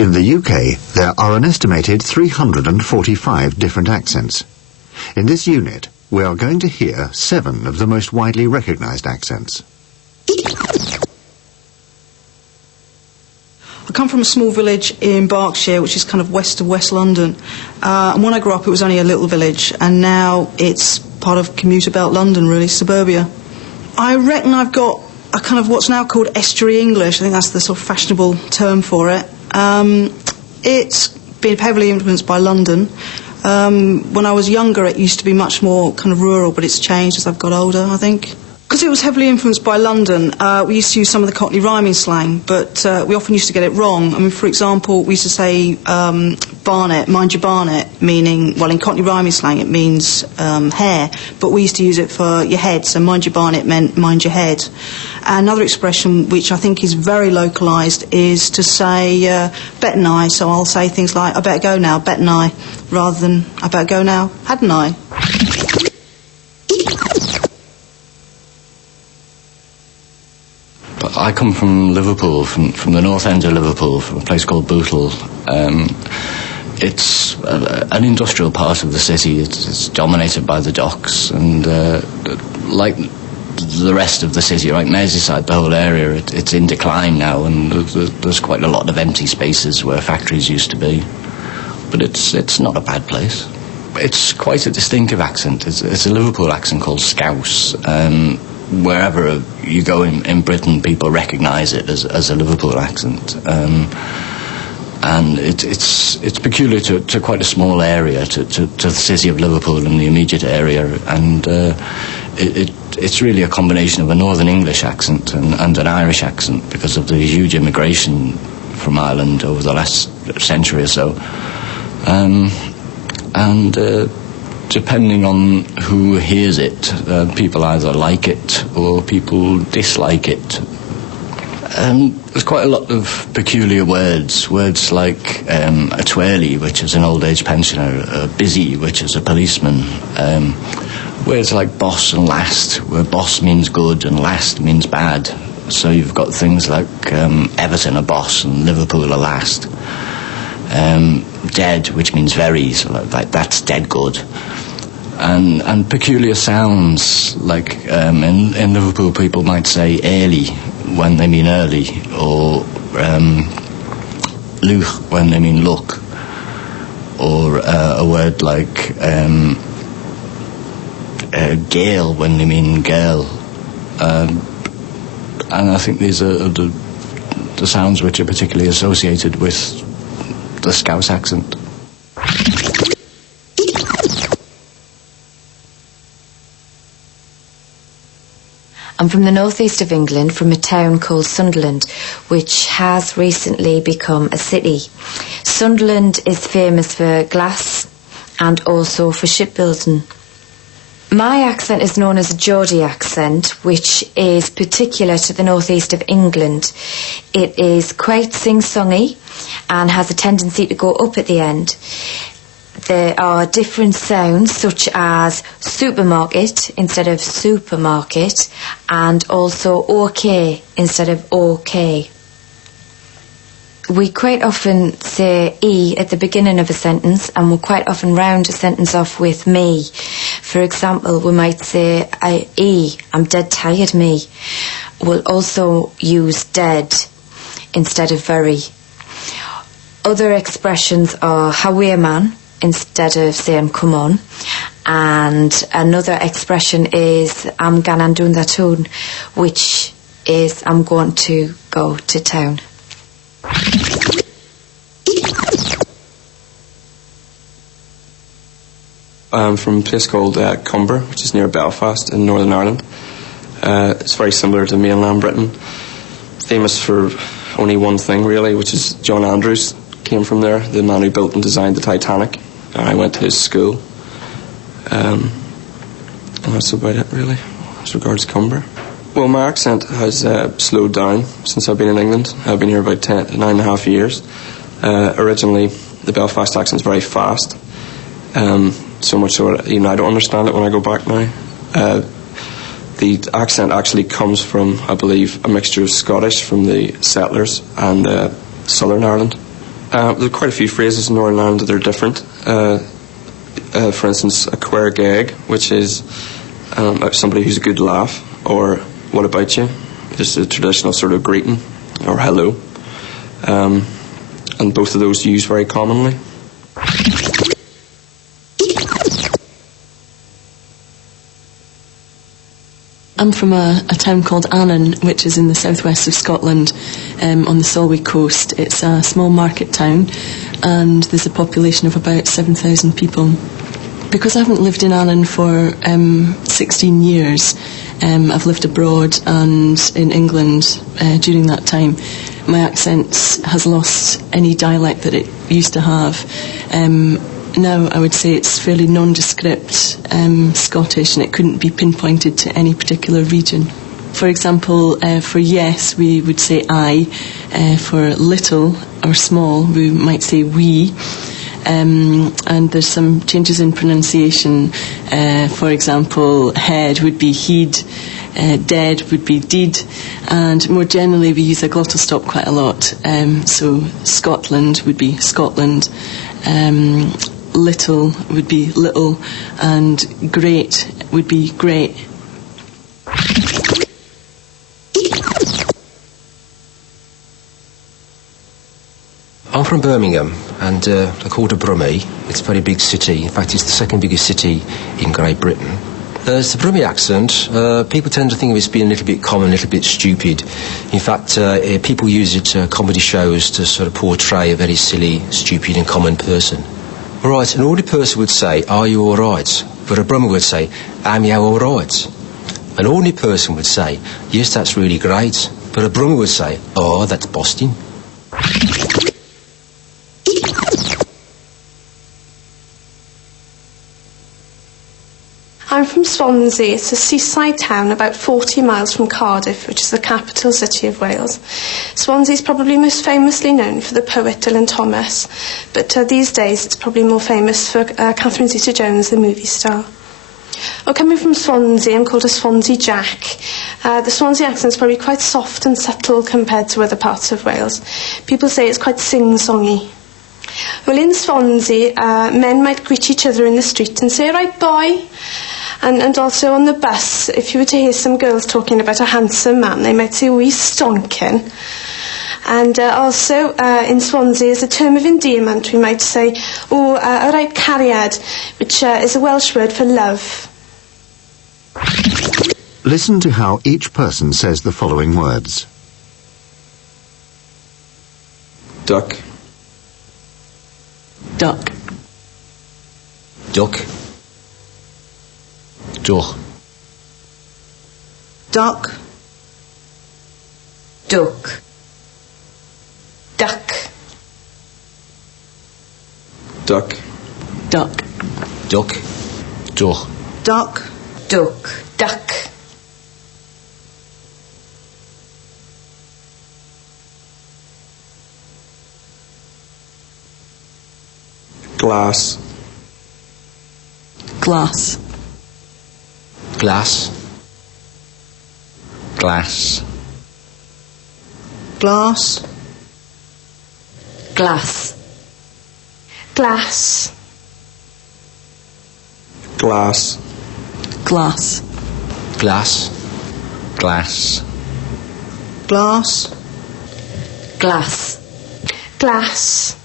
In the UK, there are an estimated 345 different accents. In this unit, we are going to hear 7 of the most widely recognised accents. I come from a small village in Berkshire, which is kind of west of West London. And when I grew up, it was only a little village, and now it's part of commuter belt London, really, suburbia. I reckon I've got a kind of what's now called estuary English. I think that's the sort of fashionable term for it. It's been heavily influenced by London. When I was younger, it used to be much more kind of rural, but it's changed as I've got older, I think. Because it was heavily influenced by London, we used to use some of the Cockney rhyming slang, but we often used to get it wrong. I mean, for example, we used to say barnet, mind your barnet, meaning, well, in Cockney rhyming slang it means hair, but we used to use it for your head, so mind your barnet meant mind your head. Another expression, which I think is very localised, is to say better I, so I'll say things like, I better go now, better I, rather than, I better go now, hadn't I? I come from Liverpool, from the north end of Liverpool, from a place called Bootle. It's an industrial part of the city. It's dominated by the docks, and like the rest of the city, right, Merseyside, the whole area, it's in decline now, and there's quite a lot of empty spaces where factories used to be. But it's not a bad place. It's quite a distinctive accent. It's a Liverpool accent called Scouse. Wherever you go in Britain, people recognise it as a Liverpool accent, and it's peculiar to quite a small area, to the city of Liverpool and the immediate area, and it's really a combination of a Northern English accent and an Irish accent because of the huge immigration from Ireland over the last century or so, and depending on who hears it, people either like it or people dislike it. There's quite a lot of peculiar words like a twirly, which is an old age pensioner, a busy, which is a policeman, words like boss and last, where boss means good and last means bad. So you've got things like Everton a boss and Liverpool a last. Dead, which means very, so like that's dead good. And peculiar sounds, like in Liverpool people might say early when they mean early, or luch when they mean look, or a word like gale when they mean girl. And I think these are the sounds which are particularly associated with the Scouse accent. I'm from the northeast of England, from a town called Sunderland, which has recently become a city. Sunderland is famous for glass and also for shipbuilding. My accent is known as a Geordie accent, which is particular to the northeast of England. It is quite sing-songy and has a tendency to go up at the end. There are different sounds, such as supermarket instead of supermarket, and also okay instead of okay. We quite often say E at the beginning of a sentence, and we'll quite often round a sentence off with me. For example, we might say, E, I'm dead tired, me. We'll also use dead instead of very. Other expressions are how are man, instead of saying come on, and another expression is I'm gan doing that tune, which is I'm going to go to town. I'm from a place called Cumber, which is near Belfast in Northern Ireland. It's very similar to mainland Britain, famous for only one thing really, which is John Andrews came from there, the man who built and designed the Titanic. I went to his school, and that's about it really as regards Cumber. Well, my accent has slowed down since I've been in England. I've been here about 9.5 years. Originally the Belfast accent's very fast, so much so even I don't understand it when I go back now. The accent actually comes from, I believe, a mixture of Scottish from the settlers and Southern Ireland. There are quite a few phrases in Northern Ireland that are different. For instance, a queer gag, which is somebody who's a good laugh, or what about you? Just a traditional sort of greeting, or hello. And both of those used very commonly. I'm from a town called Annan, which is in the southwest of Scotland, on the Solway coast. It's a small market town, and there's a population of about 7,000 people. Because I haven't lived in Annan for 16 years, I've lived abroad and in England during that time. My accent has lost any dialect that it used to have. Now I would say it's fairly nondescript Scottish, and it couldn't be pinpointed to any particular region. For example, for yes we would say I. For little or small we might say we. And there's some changes in pronunciation. For example, head would be heed, dead would be did, and more generally we use a glottal stop quite a lot. So Scotland would be Scotland. Little would be little, and great would be great. I'm from Birmingham, and they're called a Brummie. It's a very big city. In fact, it's the second biggest city in Great Britain. It's the Brummie accent. People tend to think of it as being a little bit common, a little bit stupid. In fact, people use it at comedy shows to sort of portray a very silly, stupid and common person. All right, an ordinary person would say, are you all right? But a Brummie would say, am you all right? An ordinary person would say, yes, that's really great. But a Brummie would say, oh, that's Boston. I'm from Swansea. It's a seaside town about 40 miles from Cardiff, which is the capital city of Wales. Swansea is probably most famously known for the poet Dylan Thomas, but these days it's probably more famous for Catherine Zeta-Jones, the movie star. Coming from Swansea, I'm called a Swansea Jack. The Swansea accent is probably quite soft and subtle compared to other parts of Wales. People say it's quite sing-songy. Well, in Swansea, men might greet each other in the street and say, right, boy. And also on the bus, if you were to hear some girls talking about a handsome man, they might say, oh, he's stonking. And also in Swansea, as a term of endearment, we might say, oh, all right, cariad, which is a Welsh word for love. Listen to how each person says the following words. Duck. Duck. Duck. Doch. Duck. Duck. Duck. Duck. Duck. Duck. Doch. Duck. Duck. Duck. Glass. Glass. Glass. Glass. Glass. Glass. Glass. Glass. Glass. Glass. Glass. Glass. Glass. Glass.